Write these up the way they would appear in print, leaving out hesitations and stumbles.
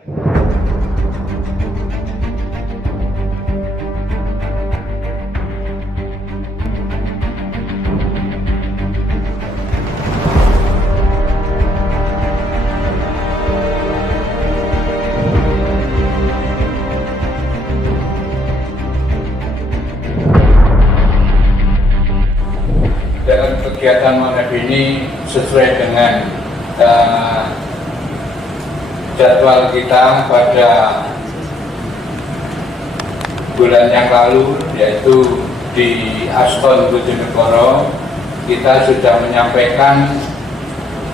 Dalam kegiatan MONEF ini sesuai dengan jadwal kita pada bulan yang lalu, yaitu di Askon Bojonegoro, kita sudah menyampaikan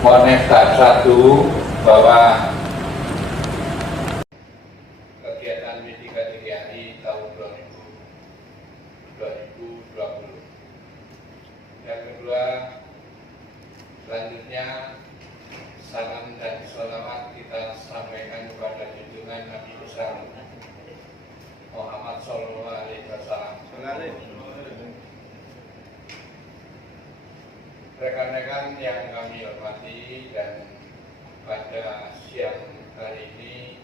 MONEF tahap 1 bahwa kegiatan P3TGRI tahun 2020. Yang kedua, selanjutnya salam dan sholawat kita sampaikan kepada junjungan Nabi besar Muhammad Sallallahu Alaihi Wasallam. Rekan-rekan yang kami hormati, dan pada siang hari ini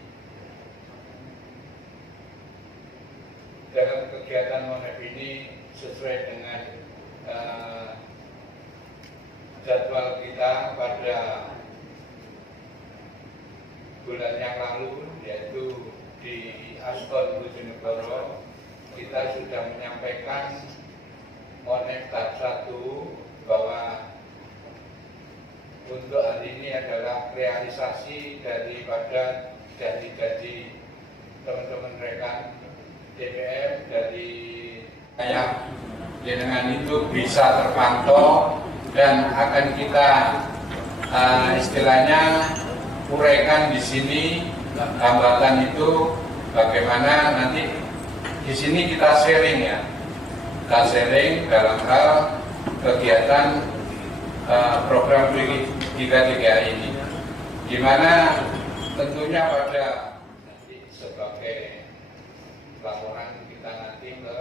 dalam kegiatan MONEF ini sesuai dengan jadwal kita pada bulan yang lalu, yaitu di Askon Bojonegoro, kita sudah menyampaikan MONEF tahap 1 bahwa untuk hari ini adalah realisasi daripada janji-janji teman-teman rekan DPM dari yang dengan itu bisa terpantau dan akan kita istilahnya uraikan di sini hambatan itu bagaimana nanti di sini kita sharing ya, kita sharing dalam hal kegiatan program P3TGRI ini, di mana tentunya pada nanti sebagai laporan kita nanti ke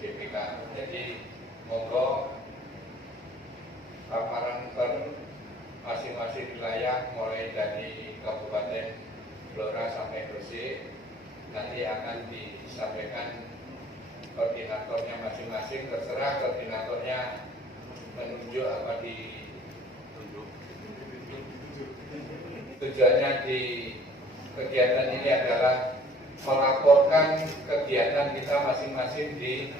BPK. Jadi monggo paparan per masing-masing wilayah mulai dari Kabupaten Blora sampai Gresik nanti akan disampaikan koordinatornya masing-masing, terserah koordinatornya menunjuk apa ditunjuk. Tujuannya di kegiatan ini adalah melaporkan kegiatan kita masing-masing di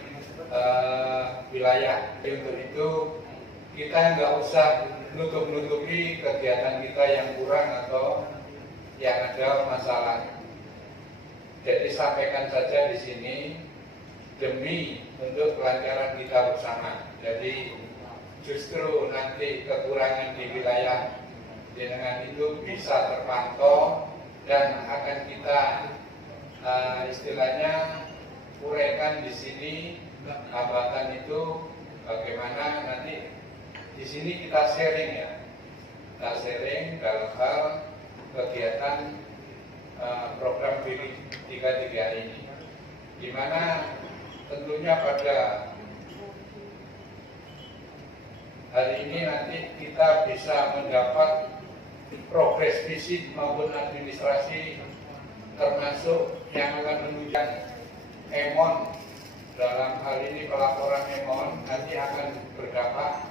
wilayah. Untuk itu kita nggak usah nutup-nutupi kegiatan kita yang kurang atau yang ada masalah. Jadi sampaikan saja di sini demi untuk kelancaran kita bersama. Jadi justru nanti kekurangan di wilayah dengan itu bisa terpantau dan akan kita istilahnya uraikan di sini hambatan itu bagaimana nanti di sini kita sharing ya, kita sharing dalam hal kegiatan program P3TGRI ini, di mana tentunya pada hari ini nanti kita bisa mendapat progres fisik maupun administrasi, termasuk yang akan menunjukkan EMON. Dalam hal ini pelaporan EMON nanti akan berdampak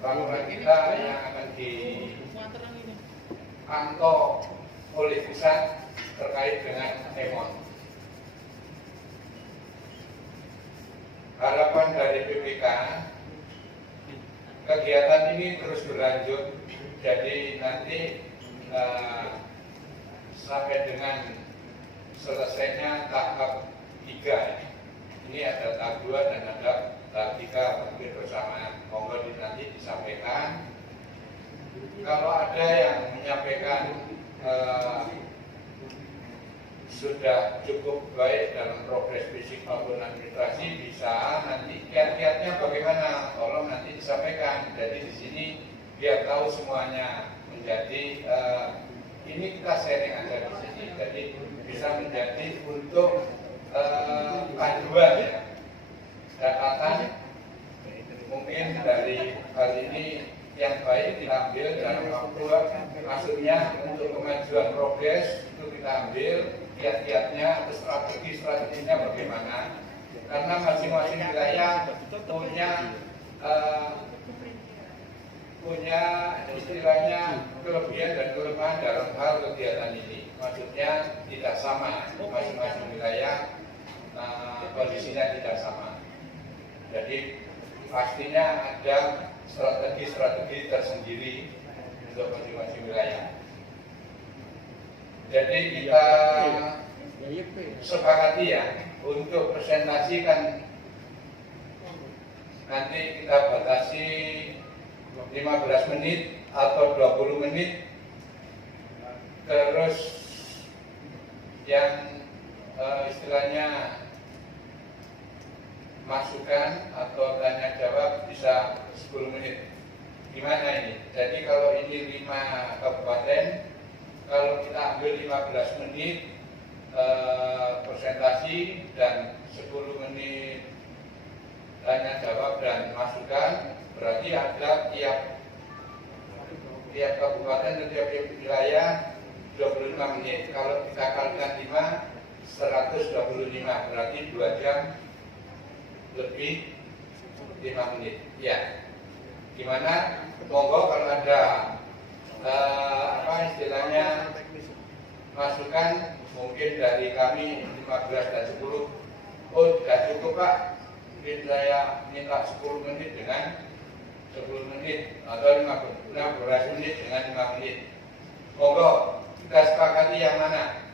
laporan kita yang akan dipantau oleh pusat terkait dengan EMON. Harapan dari BPK, kegiatan ini terus berlanjut, jadi nanti sampai dengan selesainya tahap 3. Ini ada tahap 2 dan ada tahap 3 mungkin bersamaan. Monggo nanti disampaikan. Kalau ada yang menyampaikan sudah cukup baik dalam progres fisik maupun administrasi, bisa nanti kiat-kiatnya bagaimana, tolong nanti disampaikan. Jadi di sini biar tahu semuanya, menjadi ini kita sharing aja di sini. Jadi bisa menjadi untuk panduan ya, catatan mungkin dari hal ini yang baik diambil dalam waktu maksudnya untuk kemajuan progres itu kita ambil kiat-kiatnya atau strategi-strateginya bagaimana, karena masing-masing wilayah punya istilahnya kelebihan dan kelemahan dalam hal kegiatan ini. Maksudnya tidak sama, masing-masing wilayah kondisinya tidak sama. Jadi pastinya ada strategi-strategi tersendiri untuk masing-masing wilayah. Jadi kita sepakati ya untuk presentasi kan nanti kita batasi 15 menit atau 20 menit. Terus yang istilahnya masukan atau tanya jawab bisa 10 menit. Gimana ini? Jadi kalau ini 5 kabupaten, kalau kita ambil 15 menit presentasi dan 10 menit tanya jawab dan masukan, berarti ada tiap kabupaten dan tiap wilayah 25 menit. Kalau kita kalikan 5, 125, berarti 2 jam lebih 5 menit. Ya, gimana? Monggo kalau ada istilahnya masukan, mungkin dari kami 15 dan 10. Oh, tidak cukup Pak, mungkin saya minta 10 menit dengan 10 menit atau 15 menit dengan 5 menit. Monggo kita sepakati yang mana?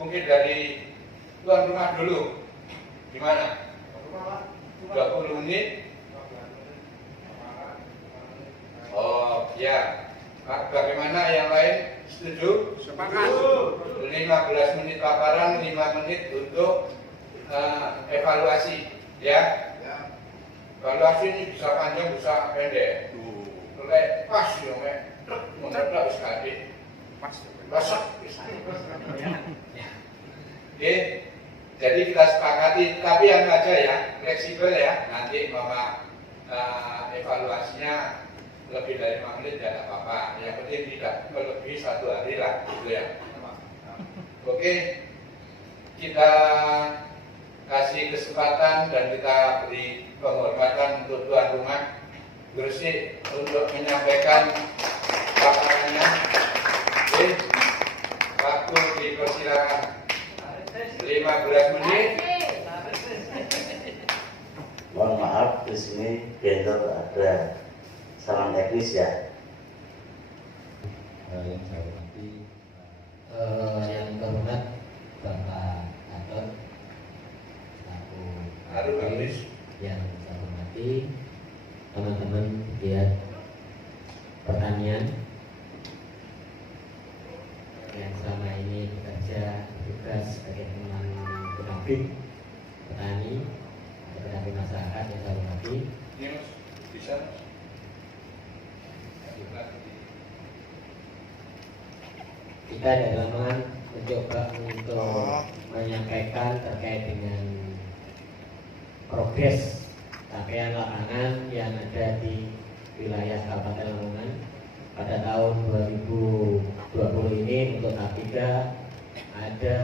Mungkin dari tuan rumah dulu. Gimana? 20 menit? Oh ya. Bagaimana yang lain? Setuju? Sepakat. 15 menit paparan, 5 menit untuk evaluasi. Ya. Evaluasi ini bisa panjang, bisa pendek. Pas ya, menurut sekali. Masak. Oke. Jadi kita sepakati, tapi yang aja ya, fleksibel ya. Nanti mama evaluasinya lebih dari 5 menit tidak apa-apa. Yang penting tidak melebihi 1 hari lah, gitu ya. Oke, kita kasih kesempatan dan kita beri penghormatan untuk tuan rumah Gresik untuk menyampaikan paparannya. Oke, waktu dipersilakan 15 menit. Mohon maaf, di sini vendor ada salam teknis ya. Yang saya hormati, yang terhormat Bapak Gatot selaku Habis. yang saya hormati teman-teman pegiat pertanian yang selama ini bekerja bertugas sebagai teman pendamping petani atau pendamping masyarakat yang saya hormati. Ini Mas, bisa? Kita dalam mencoba untuk menyampaikan terkait dengan progres capaian lapangan yang ada di wilayah Kabupaten Lamongan pada tahun 2020 ini. Untuk tahap 3 ada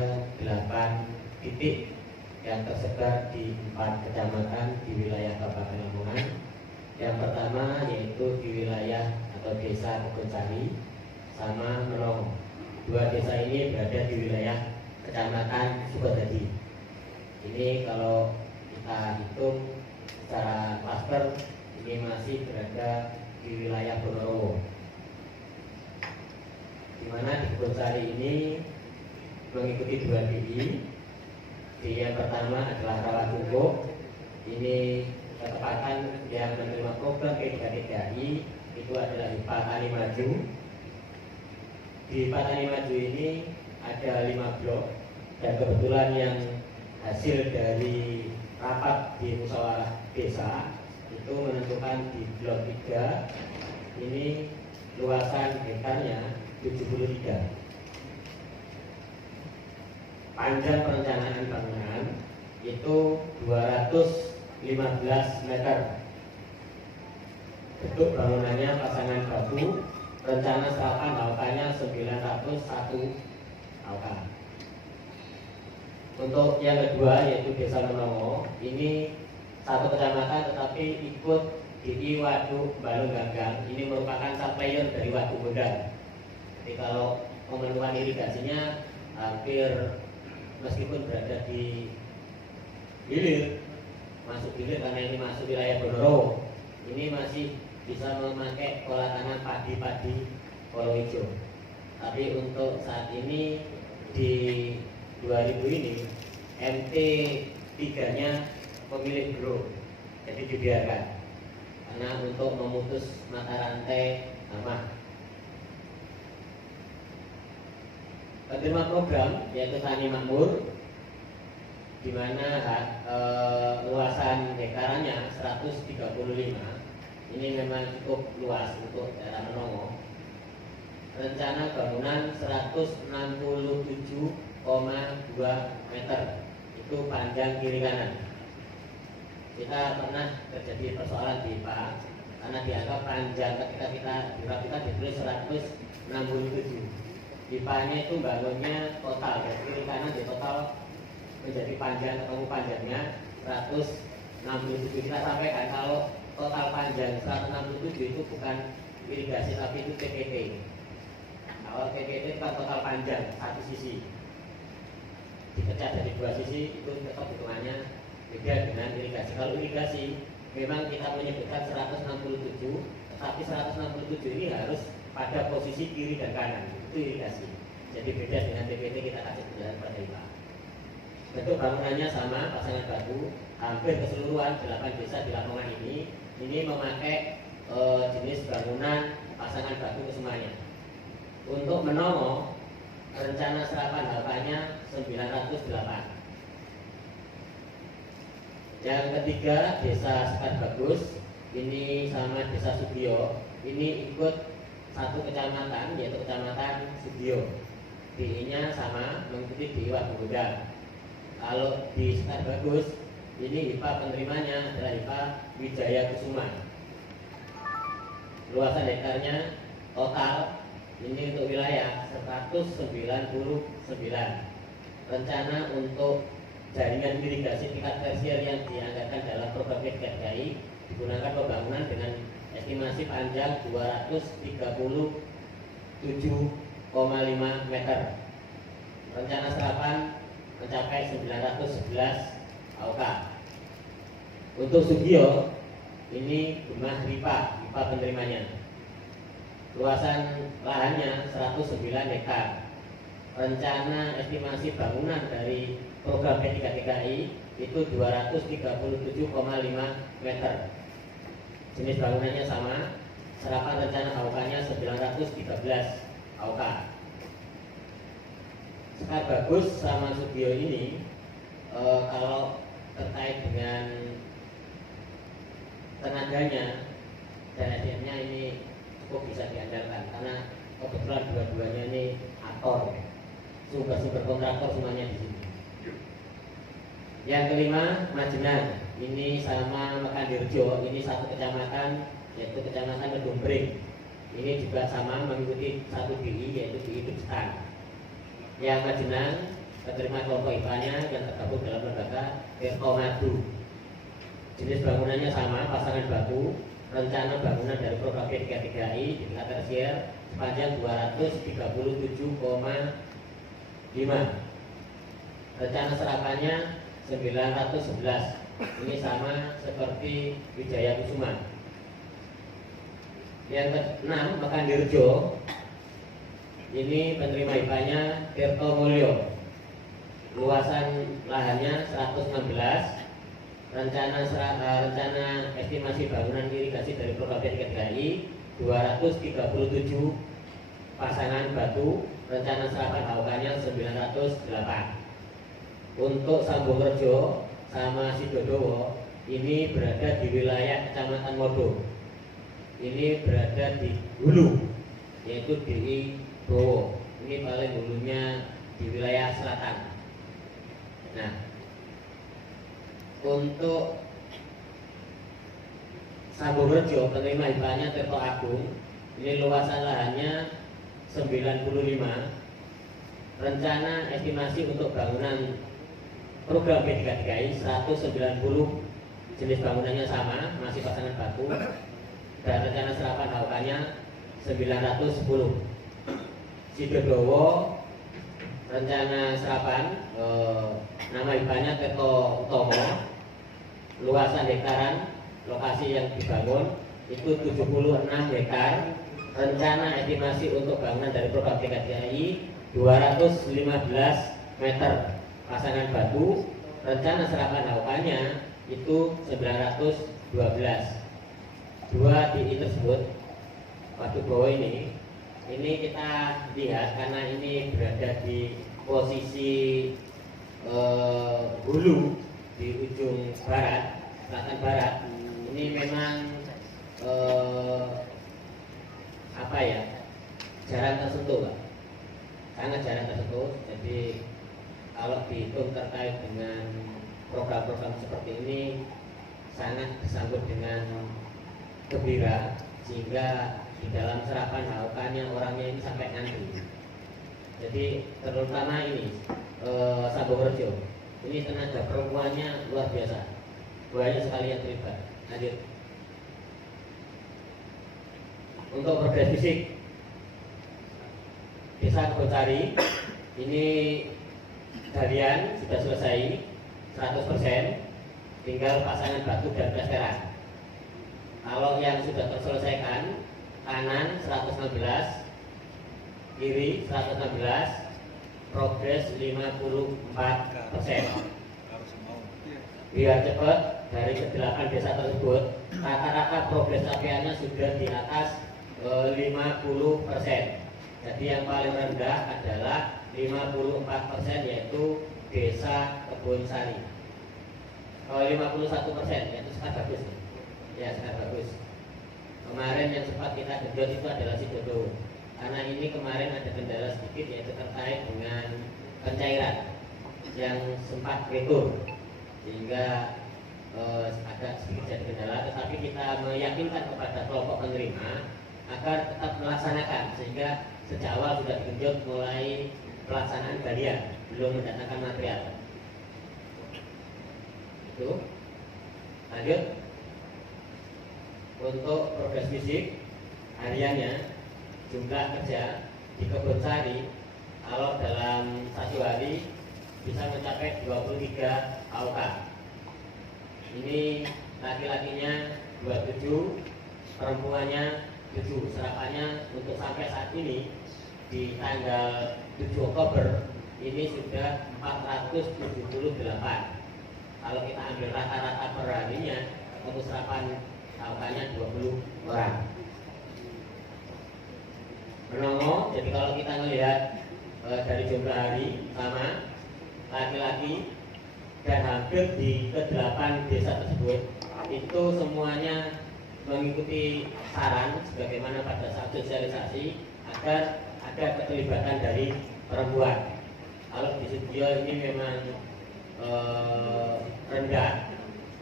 8 titik yang tersebar di 4 kecamatan di wilayah Kabupaten Lamongan. Yang pertama yaitu di wilayah atau desa Kebonsari sama Melongo. 2 desa ini berada di wilayah kecamatan Sukadadi. Ini kalau kita hitung secara klaster ini masih berada di wilayah Ponorogo. Di mana di Kebonsari ini mengikuti 2 DI. Yang pertama adalah Rawatunggo. Ini ketepatan yang menerima program P3TKI itu adalah di Patani Maju. Di Patani Maju ini ada 5 blok, dan kebetulan yang hasil dari rapat di musyawarah desa itu menentukan di blok 3 ini luasan hektarnya 73. Panjang perencanaan bangunan itu 215 meter. Bentuk bangunannya pasangan batu. Rencana serapan lautannya 900 101 AUK. Untuk yang kedua yaitu Desa Menomo, ini satu kecamatan tetapi ikut di Waduk Balung Gagang. Ini merupakan supplier dari Waduk Gondang. Jadi kalau pemenuhan irigasinya hampir meskipun berada di hilir, masuk hilir karena ini masuk wilayah Bonoro, ini masih bisa memakai pola tanam padi-padi kolo hijau. Tapi untuk saat ini di 2000 ini MT 3-nya pemilik grow, jadi dibiarkan karena untuk memutus mata rantai hama. Penerima program yaitu Tani Makmur, di mana luasan hektarannya 135. Ini memang cukup luas untuk daerah Menomo. Rencana bangunan 167,2 meter, itu panjang kiri kanan. Kita pernah terjadi persoalan di IPA karena dianggap panjang ketika kita ditulis 167. IPA-nya itu bangunnya total, ya, kiri kanan di total menjadi panjang, ketemu panjangnya 167. Kita sampaikan kalau total panjang 167 itu bukan irigasi tapi itu PPT. Kalau PPT kan total panjang satu sisi, dipecah dari dua sisi itu tetap hitungannya beda dengan irigasi. Kalau irigasi memang kita menyebutkan 167, tetapi 167 ini harus pada posisi kiri dan kanan, itu irigasi. Jadi beda dengan PPT kita kasih penjelasan pada IPA. Bentuk bangunannya sama, pasangan batu. Hampir keseluruhan 8 desa di Lamongan ini memakai jenis bangunan pasangan batu semuanya. Untuk Menomo, rencana serapan harganya 908. Yang ketiga Desa Sekar Bagus, ini sama Desa Sugiyo, ini ikut satu kecamatan yaitu Kecamatan Sugiyo. DI-nya sama, mengikuti DI Waduk Gondang. Kalau di Sekar Bagus, ini IPA penerimanya adalah IPA Wijaya Kusuma. Luasan hektarnya total ini untuk wilayah 199. Rencana untuk jaringan irigasi tingkat tersier yang dianggarkan dalam program PDKI digunakan pembangunan dengan estimasi panjang 237,5 meter. Rencana serapan mencapai 911 AUK. Untuk Sugiyo ini rumah IPA penerimanya. Luasan lahannya 109 hektar. Rencana estimasi bangunan dari program P3TKI itu 237,5 meter. Jenis bangunannya sama. Serapan rencana AUK-nya 913 AUK. Sekar Bagus sama Sugiyo ini kalau terkait dengan tenaganya dan SDM-nya ini cukup bisa diandalkan karena kebetulan dua-duanya ini aktor, sumber-sumber kontraktor semuanya di sini. Yang kelima Majenang, ini sama Mekandirjo, ini satu kecamatan yaitu Kecamatan Kedumbreng. Ini juga sama mengikuti satu DI yaitu DI Dukstan. Yang Majenang penerima kelompok IPA-nya yang tergabung dalam lembaga Tirto Madu. Jenis bangunannya sama, pasangan batu. Rencana bangunan dari program P3TKI di tingkat tersier sepanjang 237,5. Rencana serapannya 911. Ini sama seperti Wijaya Kusuma. Yang keenam Mekandirjo, ini penerima IPA-nya Tirto Mulyo. Luasan lahannya 116. Rencana estimasi bangunan irigasi dari program P3TKI 237 pasangan batu. Rencana serapan AUK-nya 908. Untuk Sambungrejo sama Sidodowo ini berada di wilayah Kecamatan Modo. Ini berada di hulu, yaitu di Bowo. Ini paling hulunya di wilayah selatan. Nah, untuk Sambungrejo penerima IPA-nya Tirto Agung, ini luasan lahannya rencana estimasi untuk bangunan program P3TKI 190 jenis bangunannya sama, masih pasangan batu, dan rencana serapan HUK-nya 910. Sidodowo rencana serapan nama IPA-nya Teto Utomo, luasan hektaran lokasi yang dibangun itu 76 hektar. Rencana estimasi untuk bangunan dari program P3TKI 215 meter pasangan batu. Rencana serapan HUK-nya itu 912. Dua titik tersebut Waduk Bowo ini kita lihat karena ini berada di posisi hulu di ujung barat, selatan barat. Ini memang jarang tersentuh, Pak. Sangat jarang tersentuh. Jadi kalau dihitung terkait dengan program-program seperti ini sangat disambut dengan gembira, sehingga di dalam serapan HUK-nya orangnya ini sampai ngantri. Jadi terutama ini Samborejo, ini tenaga perempuannya luar biasa, banyak sekali yang terlibat. Lanjut. Untuk progres fisik Desa Kebonsari ini galian sudah selesai 100%, tinggal pasangan batu dan plesteran. Kalau yang sudah terselesaikan, kanan 116, kiri 116, progres 54%. Biar cepat, dari ke-8 desa tersebut rata-rata progres capaiannya sudah di atas 50%. Jadi yang paling rendah adalah 54%, yaitu Desa Kebonsari. Kalau 51% yaitu sangat bagus. Ya, sangat bagus. Kemarin yang sempat kita genjot itu adalah Sidodowo. Karena ini kemarin ada kendala sedikit, yaitu terkait dengan pencairan yang sempat retur, sehingga agak sedikit jadi kendala. Tetapi kita meyakinkan kepada kelompok penerima agar tetap melaksanakan, sehingga sejak awal sudah digenjot mulai pelaksanaan galian, belum mendatangkan material. Itu. Lanjut. Untuk progres fisik hariannya, jumlah kerja di Kebonsari kalau dalam satu hari bisa mencapai 23 HUK. Ini laki-lakinya 27, perempuannya 7. Serapannya untuk sampai saat ini di tanggal 7 Oktober ini sudah 478. Kalau kita ambil rata-rata per harinya, untuk serapan HUK-nya 20 orang. Menongo, jadi kalau kita melihat dari jumlah hari sama, laki-laki dan hampir di ke-8 desa tersebut itu semuanya mengikuti saran sebagaimana pada saat sosialisasi agar ada keterlibatan dari perempuan. Kalau di Sudio ini memang rendah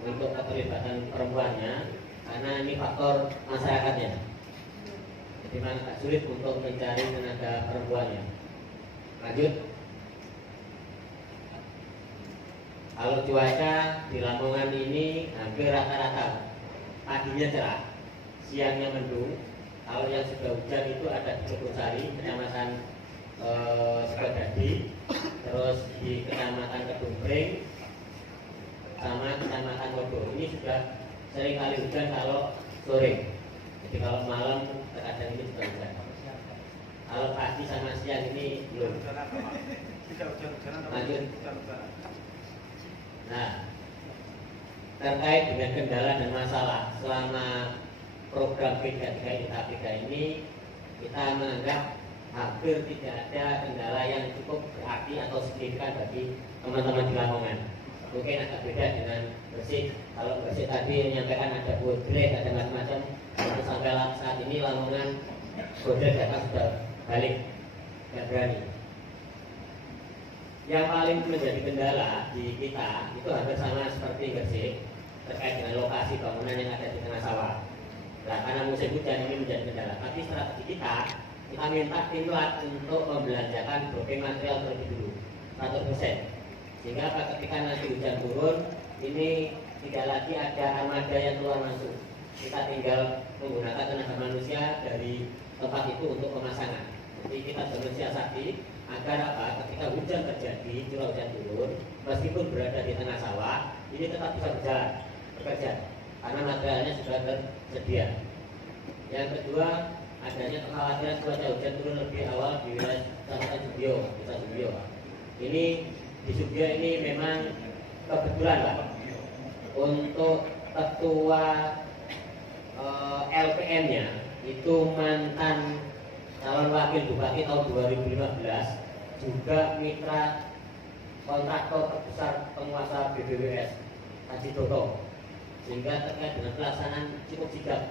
untuk keterlibatan perempuannya karena ini faktor masyarakatnya. Jadi memang agak sulit untuk mencari tenaga perempuannya. Lanjut. Kalau cuaca di Lamongan ini hampir rata-rata paginya cerah, siangnya mendung. Kalau yang sudah hujan itu ada di Kebonsari, Kecamatan Sukadadi, terus di Kecamatan Kedungpring, sama Kecamatan Kodo. Ini sudah sering kali hujan kalau sore. Jadi kalau malam terkadang ini juga hujan. Kalau pagi sama siang ini belum. Lanjut. Nah, terkait dengan kendala dan masalah selama program P3TKI di KPK ini, kita menganggap hampir tidak ada kendala yang cukup berarti atau signifikan bagi teman-teman di Lamongan. Mungkin agak beda dengan Gresik. Kalau Gresik tadi menyampaikan ada bodrek, ada macam-macam. Sampai saat ini Lamongan bodrek data sudah balik, tidak berani. Yang paling menjadi kendala di kita itu hampir sama seperti Gresik, terkait dengan lokasi bangunan yang ada di tengah sawah. Nah, karena musim hujan ini menjadi kendala. Tapi strategi kita kita minta Pemkot untuk membelanjakan doping material terlebih dulu 100%. Sehingga ketika nanti hujan turun, ini tidak lagi ada armada yang keluar masuk. Kita tinggal menggunakan tenaga manusia dari tempat itu untuk pemasangan. Jadi kita sudah mensiasati agar apa? Ketika hujan terjadi, curah hujan turun, meskipun berada di tengah sawah, ini tetap bisa bekerja karena materialnya sudah tersedia. Yang kedua, adanya kekhawatiran cuaca hujan turun lebih awal di wilayah Kecamatan Subio, Desa Subio. Ini di Subio ini memang kebetulan Pak, untuk ketua LPM-nya itu mantan calon wakil bupati tahun 2015, juga mitra kontraktor terbesar penguasa BBWS Haji Toto, sehingga terkait dengan pelaksanaan cukup sigap.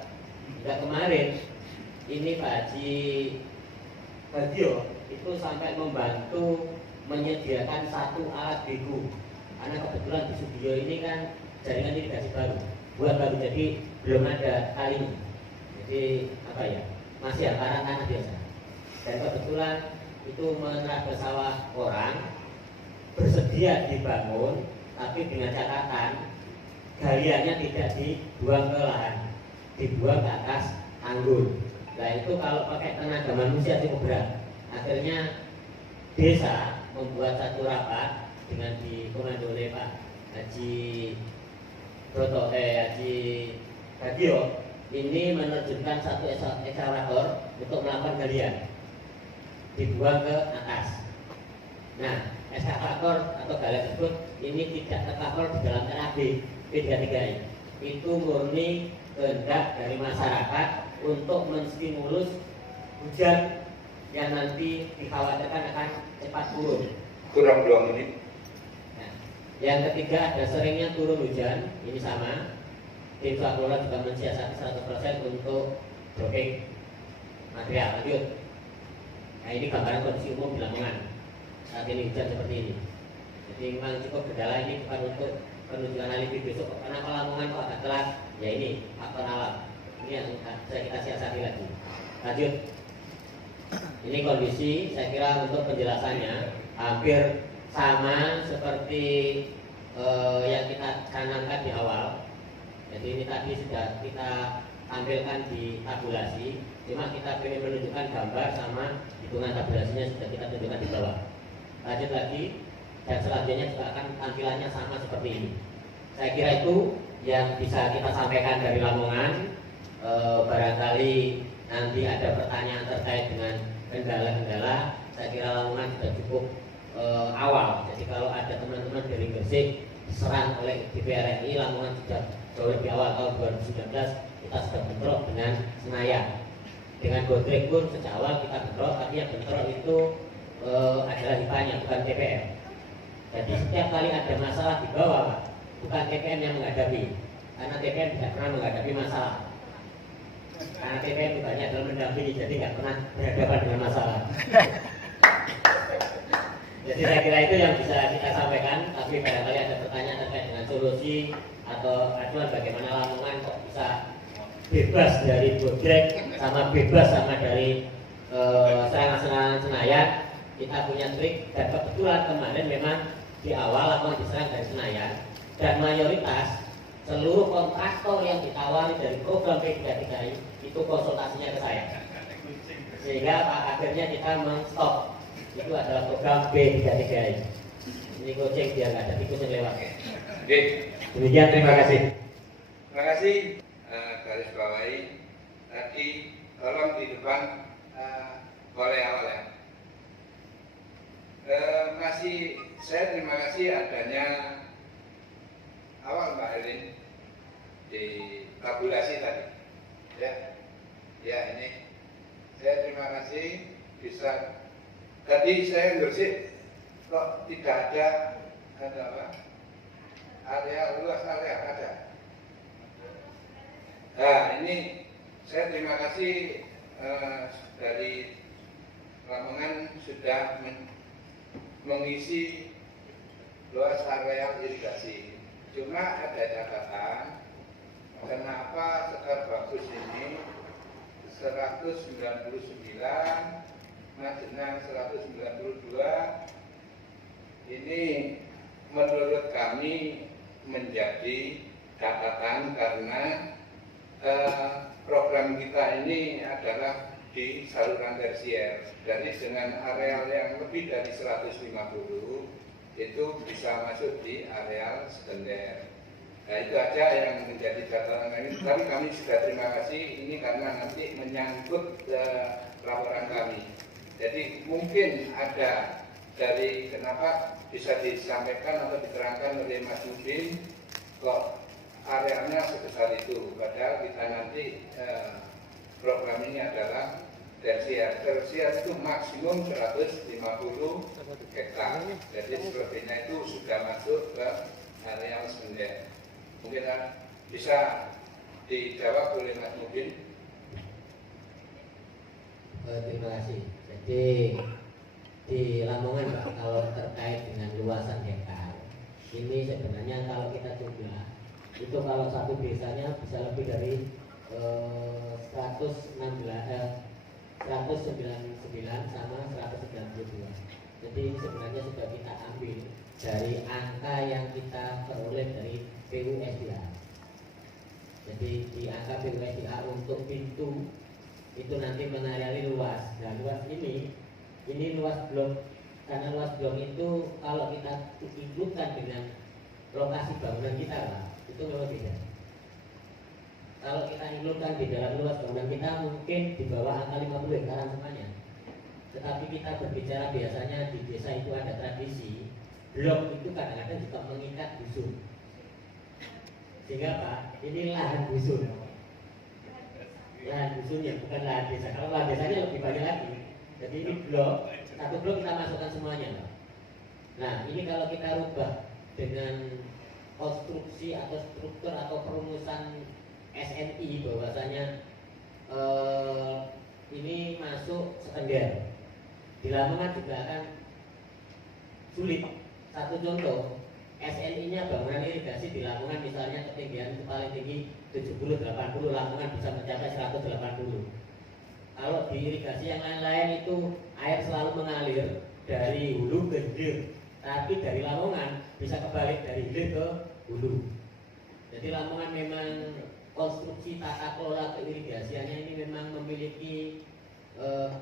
Hingga kemarin ini Pak Haji Badio itu sampai membantu menyediakan satu alat begu, karena kebetulan di Subio ini kan jaringan irigasi baru, jadi belum ada kali ini. Jadi apa ya, masih hamparan tanah biasa. Dan kebetulan itu menerapkan sawah orang bersedia dibangun, tapi dengan catatan galiannya tidak dibuang ke lahan, dibuang ke atas tanggul. Nah itu kalau pakai tenaga manusia cukup berat. Akhirnya desa membuat satu rapat dengan dikomando oleh Pak Haji Haji Badio, ini menerjunkan satu ekskavator untuk melakukan galian, dibuang ke atas. Nah, ekskavator atau galian tersebut ini tidak tercover di dalam RAB P33I. Itu murni kehendak dari masyarakat untuk menstimulus hujan yang nanti dikhawatirkan akan cepat turun. Kurang 2 menit. Nah, yang ketiga ada seringnya turun hujan, ini sama. Tim Swaklola juga mensiasati 100% untuk doping material. Lanjut. Nah ini gambaran kondisi umum di Lamongan saat ini hujan seperti ini. Jadi memang cukup kendala, ini bukan untuk penunjukan alibi besok. Kenapa Lamongan kok agak telat? Ya ini faktor alam. Ini yang kita siasati lagi. Lanjut. Ini kondisi, saya kira untuk penjelasannya hampir sama seperti yang kita canangkan di awal. Jadi ini tadi sudah kita tampilkan di tabulasi, cuma kita ingin menunjukkan gambar sama hitungan tabulasinya sudah kita tunjukkan di bawah. Lanjut lagi, dan selanjutnya juga akan tampilannya sama seperti ini. Saya kira itu yang bisa kita sampaikan dari Lamongan. Barangkali nanti ada pertanyaan terkait dengan kendala-kendala. Saya kira Lamongan sudah cukup awal. Jadi kalau ada teman-teman dari Gresik diserang oleh DPR RI, Lamongan sudah jauh lebih awal. Tahun 2019 kita sudah bentrok dengan Senayan. Dengan Godrek pun sejak awal kita bentrok, tapi yang bentrok itu adalah HIPA-nya, bukan TPM. Jadi setiap kali ada masalah di bawah, Pak, bukan TPM yang menghadapi, karena TPM tidak pernah menghadapi masalah. Karena TPM tugasnya adalah mendampingi, jadi nggak pernah berhadapan dengan masalah. Jadi saya kira itu yang bisa kita sampaikan. Tapi barangkali ada pertanyaan terkait dengan solusi atau acuan bagaimana Lamongan kok bisa bebas dari Godrek sama bebas sama dari serangan-serangan Senayan. Kita punya trik, dan kebetulan kemarin memang di awal Lamongan diserang dari Senayan, dan mayoritas seluruh kontraktor yang ditawari dari program P33I itu konsultasinya ke saya, sehingga akhirnya kita men-stop. Itu adalah program P33I. Ini goceng biar nggak ada tikus yang lewat. Oke. Demikian, terima kasih. Terima kasih. Garis bawahi tadi tolong di depan oleh-oleh. Terima kasih adanya awal Mbak Elin di tabulasi tadi. Ya ini saya terima kasih bisa. Tadi saya Gresik kok tidak ada apa? Area luas area ada. Nah ini saya terima kasih dari Lamongan sudah mengisi luas area irigasi. Cuma ada catatan, kenapa sekar bagus ini 199, Majenang 192. Ini menurut kami menjadi catatan karena program kita ini adalah di saluran tersier. Jadi dengan areal yang lebih dari 150 itu bisa masuk di areal sekunder. Nah itu aja yang menjadi catatan kami. Tapi kami sudah terima kasih ini karena nanti menyangkut laporan kami. Jadi mungkin ada dari kenapa bisa disampaikan atau diterangkan oleh Mas Udin kok arealnya sebesar itu. Padahal kita nanti program ini adalah tersier. Tersier itu maksimum 150 hektar. Jadi selebihnya itu sudah masuk ke areal sekunder. Mungkin bisa dijawab oleh Mas Mudin. Terima kasih. Jadi di Lamongan Pak, kalau terkait dengan luasan hektar, ini sebenarnya kalau kita jumlah itu kalau satu desanya bisa lebih dari 199 sama 192. Jadi ini sebenarnya sudah kita ambil dari angka yang kita peroleh dari PUSDA. Jadi di angka PUSDA untuk pintu itu nanti menariali luas. Nah luas ini luas blok, karena luas blok itu kalau kita ikutkan dengan lokasi bangunan kita Pak, itu memang beda. Kalau kita includekan di dalam luas bangunan kita mungkin di bawah angka 50 hektaran semuanya. Tetapi kita berbicara biasanya di desa itu ada tradisi blok itu kadang-kadang juga mengikat dusun. Sehingga Pak, ini lahan dusun. Lahan dusunnya bukan lahan desa. Kalau lahan desanya lebih banyak lagi. Jadi ini blok, satu blok kita masukkan semuanya Pak. Nah ini kalau kita rubah dengan konstruksi atau struktur atau perumusan SNI bahwasanya ini masuk sekunder. Di Lamongan juga akan sulit. Satu contoh, SNI-nya bangunan irigasi di Lamongan misalnya ketinggian paling tinggi 70-80, Lamongan bisa mencapai 180. Kalau di irigasi yang lain-lain itu air selalu mengalir dari hulu ke hilir, tapi dari Lamongan bisa kebalik dari hilir ke hulu. Jadi Lamongan memang konstruksi tata kelola keirigasiannya ini memang memiliki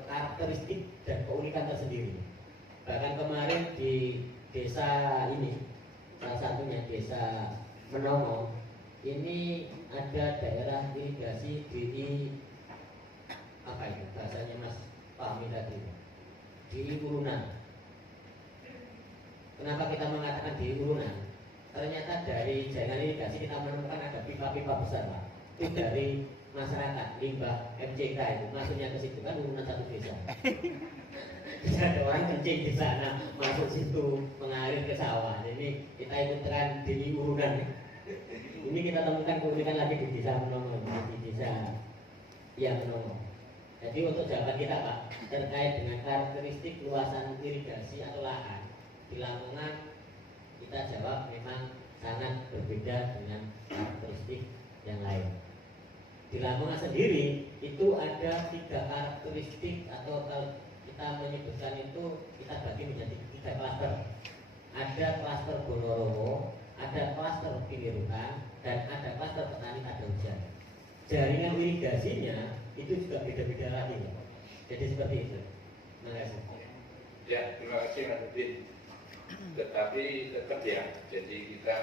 karakteristik dan keunikan tersendiri. Bahkan kemarin di desa ini, salah satunya desa Menomo, ini ada daerah irigasi di apa itu bahasanya Mas Fahmi tadi, di urunan. Kenapa kita mengatakan di urunan? Ternyata dari jaringan irigasi kita menemukan ada pipa-pipa besar Pak. Itu dari masyarakat, limbah MCK itu masuknya ke situ kan urunan satu desa. Ada orang kencing di sana masuk situ mengalir ke sawah. Jadi kita ikutkan di urunan. Ini kita temukan keunikan lagi di desa Menomo, di desa Menomo. Jadi untuk jawaban kita Pak terkait dengan karakteristik luasan irigasi atau lahan di Lamongan, kita jawab memang sangat berbeda dengan karakteristik yang lain. Di Lamongan sendiri itu ada 3 karakteristik atau kalau kita menyebutkan itu kita bagi menjadi 3 klaster. Ada klaster Bonorowo, ada klaster Pilirukan, dan ada klaster petani pada hujan. Jaringan irigasinya itu juga beda-beda lagi. Jadi seperti itu. Terima kasih. Ya, terima kasih Mas Udin. Tetapi tetap ya, jadi kita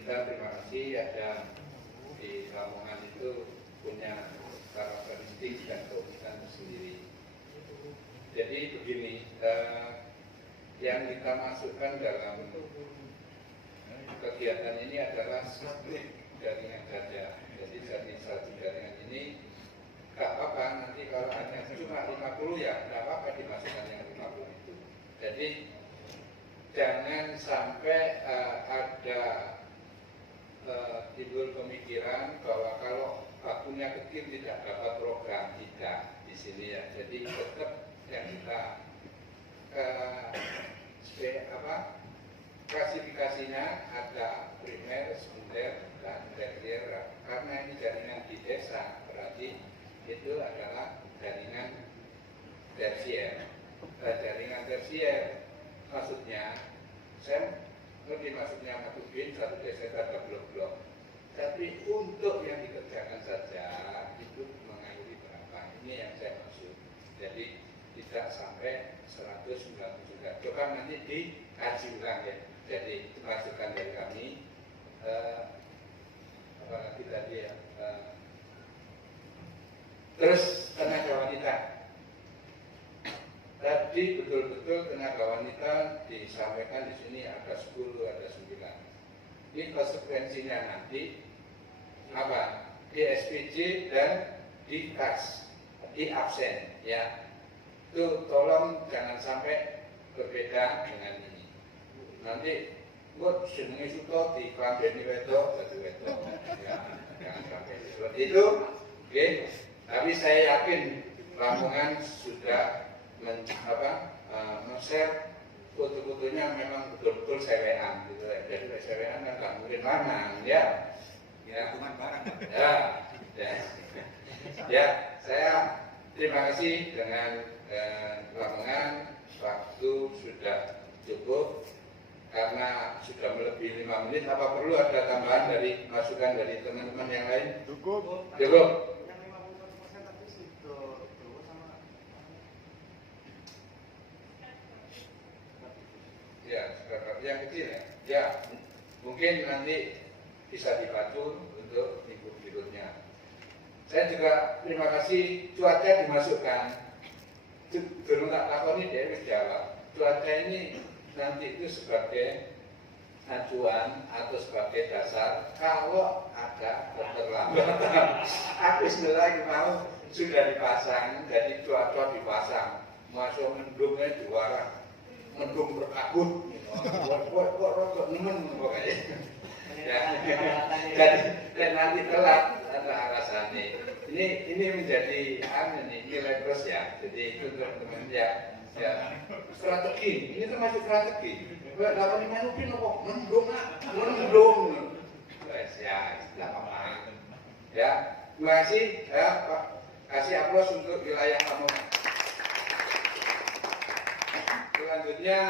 terima kasih ada di Lamongan itu punya karakteristik dan keunikan tersendiri. Jadi begini, yang kita masukkan dalam kegiatan ini adalah split jaringan saja. Jadi satu jaringan ini gak apa-apa nanti kalau hanya cuma 50 ya gak apa-apa dimasukkan yang 50 itu. Jadi jangan sampai ada timbul pemikiran bahwa kalau bakunya kecil tidak dapat program, tidak di sini ya. Jadi tetap yang kita klasifikasinya ada primer, sekunder, dan tersier. Karena ini jaringan BIDES maksudnya saya ngerti maksudnya satu bin, satu desa, ada blok-blok. Tapi untuk yang dikerjakan saja itu mengakhiri berapa? Ini yang saya maksud. Jadi tidak sampai 190 juta. Coba nanti dikaji ulang ya. Jadi masukan dari kami. Apalagi tadi ya. Terus tenaga wanita. Tadi betul-betul tenaga wanita disampaikan di sini ada 10, ada 9. Ini konsekuensinya nanti apa? Di SPJ dan di KAS, di absen ya. Itu tolong jangan sampai berbeda dengan ini. Nanti buat jenenge suto di klambeni wedok dadi wedok. Ya, jangan sampai seperti itu. Oke. Tapi saya yakin Lamongan sudah men-share foto-fotonya memang betul-betul sewean gitu ya. Jadi sewean kan nggak mungkin lanang ya. Ya, ya, saya terima kasih dengan Lamongan. Waktu sudah cukup karena sudah melebihi 5 menit. Apa perlu ada tambahan dari masukan dari teman-teman yang lain? Cukup. Ya, yang kecil ya. Ya, mungkin nanti bisa dibantu untuk minggu berikutnya. Saya juga terima kasih cuaca dimasukkan. Belum tak lakoni dia jawab. Cuaca ini nanti itu sebagai acuan atau sebagai dasar kalau ada keterlambatan. Habis lagi mau sudah dipasang, jadi cuaca dipasang, masuk mendungnya juara, mendung berkabut. Kok nemen pokoknya. Ya, dan nanti telat ada alasannya. Ini menjadi nilai plus ya. Jadi itu teman-teman ya strategi. Ini termasuk strategi. Lakukan di manupin kok mendung. Ya, tidak apa-apa. Ya, terima kasih. Ya, Pak. Kasih aplaus untuk wilayah Lamongan. Selanjutnya.